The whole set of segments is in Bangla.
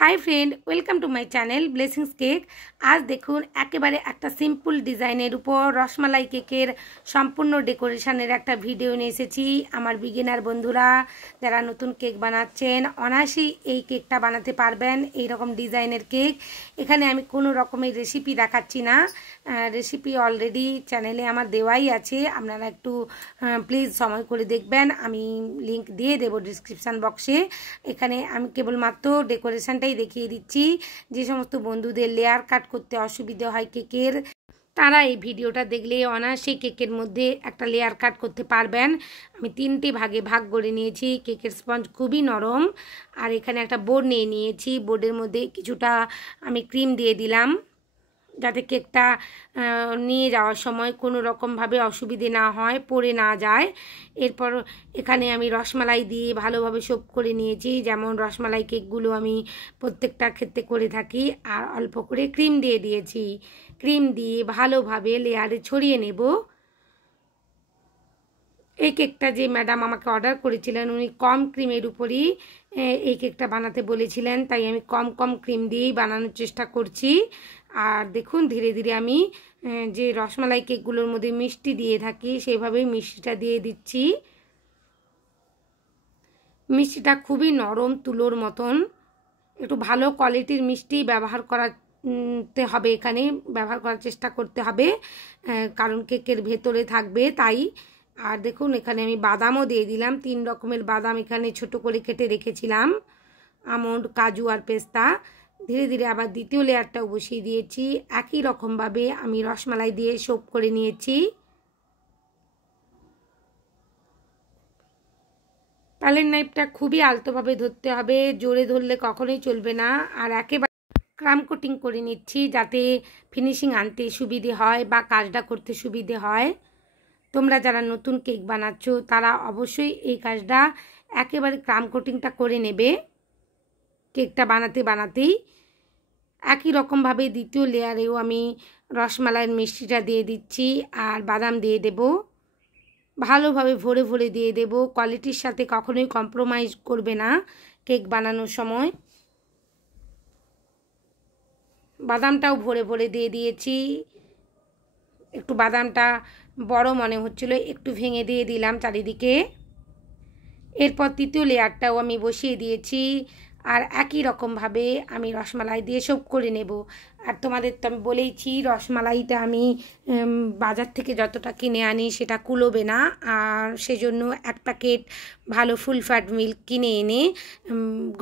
High friend welcome to my channel blessings cake. आज देखुन एकेबारे एक सिम्पल डिजाइनेर ऊपर रसमालाई केकेर सम्पूर्ण डेकोरेशनेर एक भिडियो निये एसेछि। आमार बिगिनार बंधुरा जारा नतून केक बानाच्छेन अनायासेई एई केकटा बानाते पारबेन। एई रकम डिजाइनेर केक एखाने आमि कोनो रकमेर रेसिपि देखाच्छि ना, रेसिपि अलरेडी चैनेले आमार देवाई आछे। आपनारा एकटु प्लिज समय करे देखबेन, आमि लिंक दिये देब डिसक्रिपशन बक्से। एखाने आमि केवलमात्र डेकोरेशनटाई দেখিয়ে দিচ্ছি। যে সমস্ত বন্ধুদের লেয়ার কাট করতে অসুবিধা হয় কেকের, তারা এই ভিডিওটা দেখলে অনায়াসে কেকের মধ্যে একটা লেয়ার কাট করতে পারবেন। আমি তিনটি ভাগে ভাগ করে নিয়েছি। কেকের স্পঞ্জ খুবই নরম। আর এখানে একটা বোর্ড নিয়ে নিয়েছি। বোর্ডের মধ্যে কিছুটা আমি ক্রিম দিয়ে দিলাম যাতে কেকটা নিয়ে যাওয়ার সময় কোনো রকমভাবে অসুবিধে না হয়, পড়ে না যায়। এরপর এখানে আমি রসমালাই দিয়ে ভালোভাবে সোপ করে নিয়েছি, যেমন রসমালাই কেকগুলো আমি প্রত্যেকটা ক্ষেত্রে করে থাকি। আর অল্প করে ক্রিম দিয়ে দিয়েছি। ক্রিম দিয়ে ভালোভাবে লেয়ারে ছড়িয়ে নেব। এই কেকটা যে ম্যাডাম আমাকে অর্ডার করেছিলেন উনি কম ক্রিমের উপরই এই কেকটা বানাতে বলেছিলেন, তাই আমি কম ক্রিম দিয়েই বানানোর চেষ্টা করছি। আর দেখুন ধীরে ধীরে আমি যে রসমালাই কেকগুলোর মধ্যে মিষ্টি দিয়ে থাকি সেইভাবেই মিষ্টিটা দিয়ে দিচ্ছি। মিষ্টিটা খুবই নরম, তুলোর মতন। একটু ভালো কোয়ালিটির মিষ্টি ব্যবহার করতে হবে, এখানে ব্যবহার করার চেষ্টা করতে হবে, কারণ কেকের ভেতরে থাকবে তাই। আর দেখুন এখানে আমি বাদামও দিয়ে দিলাম। 3 রকমের বাদাম এখানে ছোট করে কেটে রেখেছিলাম, আমন্ড, কাজু আর পেস্তা। ধীরে ধীরে আবার দ্বিতীয় লেয়ারটাও বসিয়ে দিয়েছি। একই রকমভাবে আমি রসমালাই দিয়ে সোপ করে নিয়েছি। প্যালেট নাইফটা খুবই আলতোভাবে ধরতে হবে, জোরে ধরলে কখনোই চলবে না। আর একেবারে ক্রাম কোটিং করে নিচ্ছি যাতে ফিনিশিং আনতে সুবিধে হয় বা কাজটা করতে সুবিধে হয়। তোমরা যারা নতুন কেক বানাচ্ছ তারা অবশ্যই এই কাজটা একেবারে ক্রাম কোটিংটা করে নেবে। কেকটা বানাতেই একই রকমভাবে দ্বিতীয় লেয়ারেও আমি রসমালাইয়ের মিষ্টিটা দিয়ে দিচ্ছি আর বাদাম দিয়ে দেব। ভালোভাবে ভরে ভরে দিয়ে দেব। কোয়ালিটির সাথে কখনোই কম্প্রোমাইজ করবে না কেক বানানোর সময়। বাদামটাও ভরে ভরে দিয়ে দিয়েছি। একটু বাদামটা বড় মনে হচ্ছিল, একটু ভেঙে দিয়ে দিলাম চারিদিকে। এরপর তৃতীয় লেয়ারটাও আমি বসিয়ে দিয়েছি আর একই রকমভাবে আমি রসমালাই দিয়ে সোপ করে নেব। আর তোমাদের তো আমি বলেইছি রসমালাইটা আমি বাজার থেকে যতটা কিনে আনি সেটা কুলোবে না, আর সেজন্য 1 প্যাকেট ভালো ফুল ফ্যাট মিল্ক কিনে এনে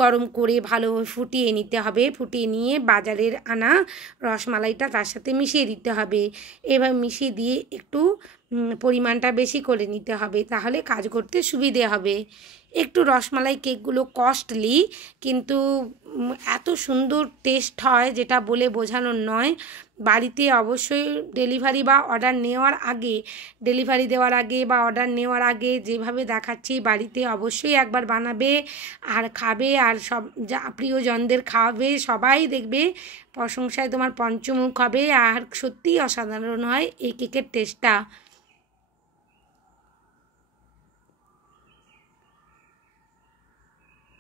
গরম করে ভালোভাবে ফুটিয়ে নিতে হবে। ফুটিয়ে নিয়ে বাজারের আনা রসমালাইটা তার সাথে মিশিয়ে দিতে হবে। এভাবে মিশিয়ে দিয়ে একটু পরিমাণটা বেশি করে নিতে হবে, তাহলে কাজ করতে সুবিধে হবে। একটু রসমালাই কেকগুলো কস্টলি, কিন্তু এত সুন্দর টেস্ট হয় যেটা বলে বোঝানোর নয়। বাড়িতে অবশ্যই ডেলিভারি বা অর্ডার নেওয়ার আগে, ডেলিভারি দেওয়ার আগে বা অর্ডার নেওয়ার আগে যেভাবে দেখাচ্ছি বাড়িতে অবশ্যই একবার বানাবে আর খাবে, আর সব যা প্রিয়জনদের খাওয়াবে। সবাই দেখবে প্রশংসায় তোমার পঞ্চমুখ হবে। আর সত্যিই অসাধারণ হয় এই কেকের টেস্টটা।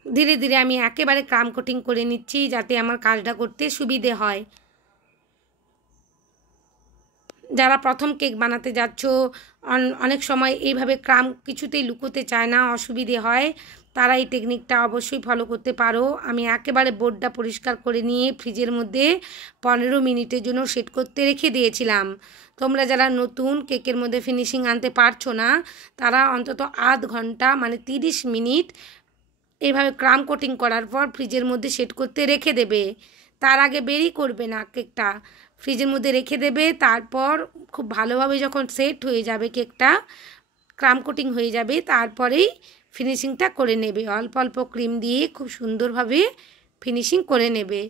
ধীরে ধীরে আমি একেবারে ক্রাম কোটিং করে নিচ্ছি যাতে আমার কাজটা করতে সুবিধে হয়। যারা প্রথম কেক বানাতে যাচ্ছ, অনেক সময় এইভাবে ক্রাম কিছুতেই লুকোতে চায় না, অসুবিধে হয়, তারা এই টেকনিকটা অবশ্যই ফলো করতে পারো। আমি একেবারে বোর্ডটা পরিষ্কার করে নিয়ে ফ্রিজের মধ্যে 15 মিনিটের জন্য সেট করতে রেখে দিয়েছিলাম। তোমরা যারা নতুন কেকের মধ্যে ফিনিশিং আনতে পারছো না তারা অন্তত আধ ঘন্টা মানে 30 মিনিট এইভাবে ক্রাম কোটিং করার পর ফ্রিজের মধ্যে সেট করতে রেখে দেবে। তার আগে বেরি করবে না, কেকটা ফ্রিজের মধ্যে রেখে দেবে। তারপর খুব ভালোভাবে যখন সেট হয়ে যাবে কেকটা, ক্রাম কোটিং হয়ে যাবে, তারপরেই ফিনিশিংটা করে নেবে। অল্প অল্প ক্রিম দিয়ে খুব সুন্দরভাবে ফিনিশিং করে নেবে।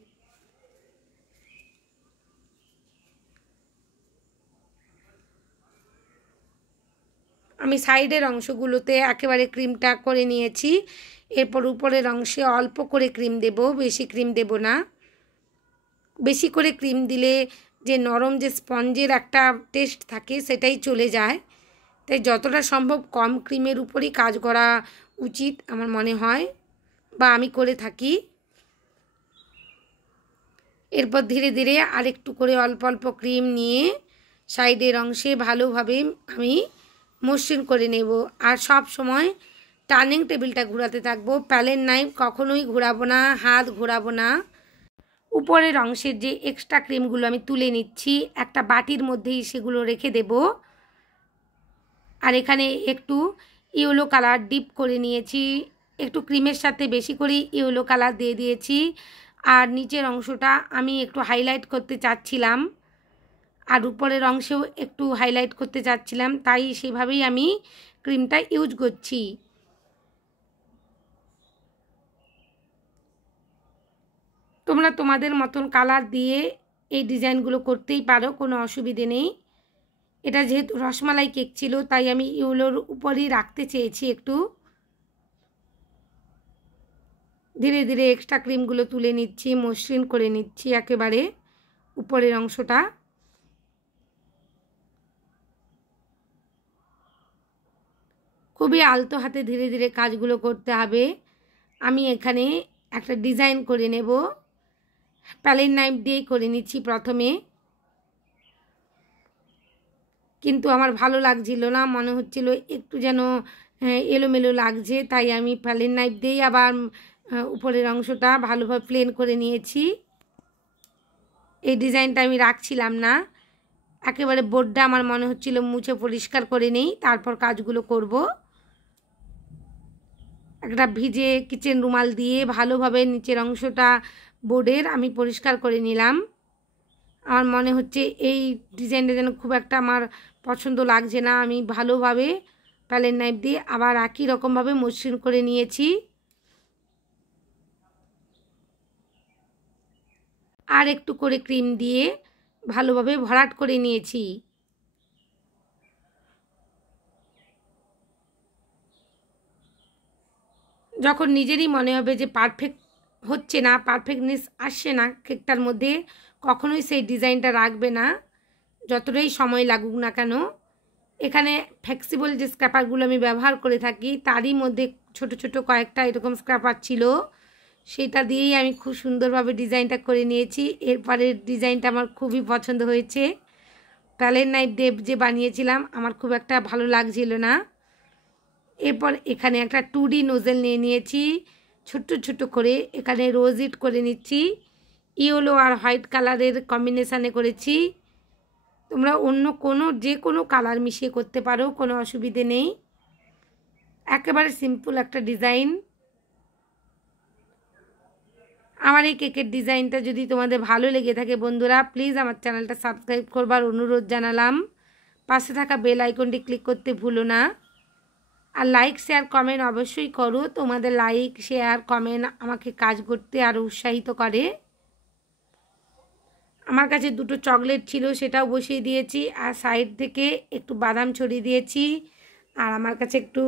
আমি সাইডের অংশগুলোতে একেবারে ক্রিমটা করে নিয়েছি। এরপর উপরের অংশে অল্প করে ক্রিম দেব, বেশি ক্রিম দেব না। বেশি করে ক্রিম দিলে যে নরম যে স্পঞ্জের একটা টেস্ট থাকে সেটাই চলে যায়, তাই যতটা সম্ভব কম ক্রিমের উপরই কাজ করা উচিত আমার মনে হয়, বা আমি করে থাকি। এরপর ধীরে ধীরে আরেকটু করে অল্প অল্প ক্রিম নিয়ে সাইডের অংশে ভালোভাবে আমি মসৃণ করে নেব। আর সব সময় টার্নিং টেবিলটা ঘোরাতে থাকবো। প্যালেট নাইফ কখনোই ঘোরাবো না, হাত ঘোরাবো না। উপরের অংশের যে এক্সট্রা ক্রিমগুলো আমি তুলে নিচ্ছি, একটা বাটির মধ্যেই সেগুলো রেখে দেব। আর এখানে একটু ইয়েলো কালার ডিপ করে নিয়েছি, একটু ক্রিমের সাথে বেশি করে ইয়েলো কালার দিয়ে দিয়েছি। আর নিচের অংশটা আমি একটু হাইলাইট করতে চাচ্ছিলাম, আর উপরের অংশেও একটু হাইলাইট করতে চাচ্ছিলাম, তাই সেভাবেই আমি ক্রিমটা ইউজ করছি। তোমরা তোমাদের মতন কালার দিয়ে এই ডিজাইনগুলো করতেই পারো, কোনো অসুবিধে নেই। এটা যেহেতু রসমালাই কেক ছিল তাই আমি ইয়েলোর উপরেই রাখতে চেয়েছি। একটু ধীরে ধীরে এক্সট্রা ক্রিমগুলো তুলে নিচ্ছি, মসৃণ করে নিচ্ছি একেবারে উপরের অংশটা। খুবই আলতো হাতে ধীরে ধীরে কাজগুলো করতে হবে। আমি এখানে একটা ডিজাইন করে নেব, প্যালেট নাইফ দিয়েই করে নিচ্ছি প্রথমে, কিন্তু আমার ভালো লাগছিল না, মনে হচ্ছিল একটু যেন এলোমেলো লাগছে, তাই আমি প্যালেট নাইফ দিয়েই আবার উপরের অংশটা ভালোভাবে প্লেন করে নিয়েছি। এই ডিজাইনটা আমি রাখছিলাম না, একেবারে বোর্ডটা আমার মনে হচ্ছিল মুছে পরিষ্কার করে নেই, তারপর কাজগুলো করব। একটা ভিজে কিচেন রুমাল দিয়ে ভালোভাবে নিচের অংশটা বোর্ডের আমি পরিষ্কার করে নিলাম। আমার মনে হচ্ছে এই ডিজাইনটা যেন খুব একটা আমার পছন্দ লাগছে না, আমি ভালোভাবে প্যালেট নাইফ দিয়ে আবার একই রকমভাবে মসৃণ করে নিয়েছি। আর একটু করে ক্রিম দিয়ে ভালোভাবে ভরাট করে নিয়েছি। যখন নিজেরই মনে হবে যে পারফেক্ট হচ্ছে না, পারফেক্টনেস আসছে না কেকটার মধ্যে, কখনোই সেই ডিজাইনটা রাখবে না, যতটাই সময় লাগুক না কেন। এখানে ফ্লেক্সিবল যে স্ক্র্যাপারগুলো আমি ব্যবহার করে থাকি তারই মধ্যে ছোট ছোট কয়েকটা এরকম স্ক্র্যাপার ছিল, সেটা দিয়েই আমি খুব সুন্দরভাবে ডিজাইনটা করে নিয়েছি। এরপরের ডিজাইনটা আমার খুবই পছন্দ হয়েছে। প্যালেট নাইফ দিয়ে যে বানিয়েছিলাম আমার খুব একটা ভালো লাগছিল না। এরপর এখানে একটা 2D নোজেল নিয়ে নিয়েছি, ছোট্ট ছোট্ট করে এখানে রোজ ইট করে নিচ্ছি, ইয়েলো আর হোয়াইট কালারের কম্বিনেশানে করেছি। তোমরা অন্য কোনো যে কোনো কালার মিশিয়ে করতে পারো, কোনো অসুবিধে নেই। একেবারে সিম্পল একটা ডিজাইন। আমার এই কেকের ডিজাইনটা যদি তোমাদের ভালো লেগে থাকে বন্ধুরা, প্লিজ আমার চ্যানেলটা সাবস্ক্রাইব করবার অনুরোধ জানালাম। পাশে থাকা বেল আইকনটি ক্লিক করতে ভুলো না। আর লাইক শেয়ার কমেন্ট অবশ্যই করো, তোমাদের লাইক শেয়ার কমেন্ট আমাকে কাজ করতে আরও উৎসাহিত করে। আমার কাছে দুটো চকলেট ছিল, সেটাও বসিয়ে দিয়েছি, আর সাইড থেকে একটু বাদাম ছড়িয়ে দিয়েছি। আর আমার কাছে একটু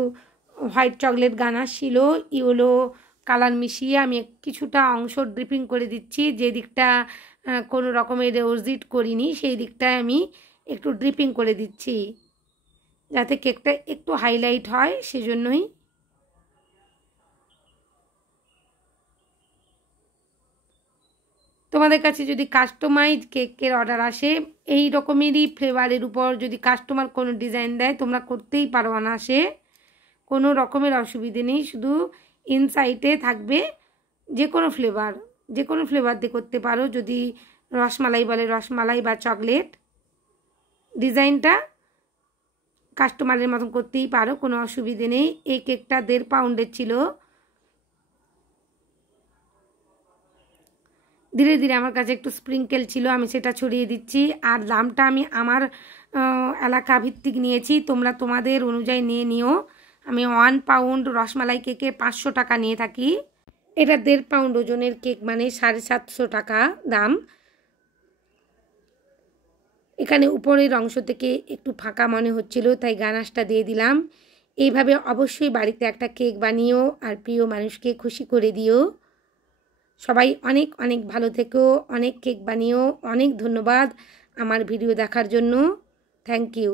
হোয়াইট চকলেট গানাশ ছিল, ইয়েলো কালার মিশিয়ে আমি কিছুটা অংশ ড্রিপিং করে দিচ্ছি। যে দিকটা কোনো রকমের রোজিট করিনি সেই দিকটায় আমি একটু ড্রিপিং করে দিচ্ছি, যাতে কেকটা একটু হাইলাইট হয়, সেজন্যই। তোমাদের কাছে যদি কাস্টমাইজ কেকের অর্ডার আসে, এই রকমেরই ফ্লেভারের উপর যদি কাস্টমার কোনো ডিজাইন দেয়, তোমরা করতেই পারো অনায়াসে, কোনো রকমের অসুবিধে নেই। শুধু ইনসাইডে থাকবে যে কোনো ফ্লেভার দিয়ে করতে পারো। যদি রসমালাই বলে রসমালাই বা চকলেট, ডিজাইনটা কাস্টমারের মতন করতেই পারো, কোনো অসুবিধে নেই। এই কেকটা 1.5 পাউন্ডের ছিল। ধীরে ধীরে আমার কাছে একটু স্প্রিঙ্কেল ছিল, আমি সেটা ছড়িয়ে দিচ্ছি। আর দামটা আমি আমার এলাকা ভিত্তিক নিয়েছি, তোমরা তোমাদের অনুযায়ী নিয়ে নিও। আমি 1 পাউন্ড রসমালাই কেকে 500 টাকা নিয়ে থাকি। এটা 1.5 পাউন্ড ওজনের কেক, মানে 750 টাকা দাম। এখানে উপরের অংশ থেকে একটু ফাঁকা মনে হচ্ছিল, তাই গানাশটা দিয়ে দিলাম। এইভাবে অবশ্যই বাড়িতে একটা কেক বানিও আর প্রিয় মানুষকে খুশি করে দিও। সবাই অনেক অনেক ভালো থেকো, অনেক কেক বানিও। অনেক ধন্যবাদ আমার ভিডিও দেখার জন্য। Thank you.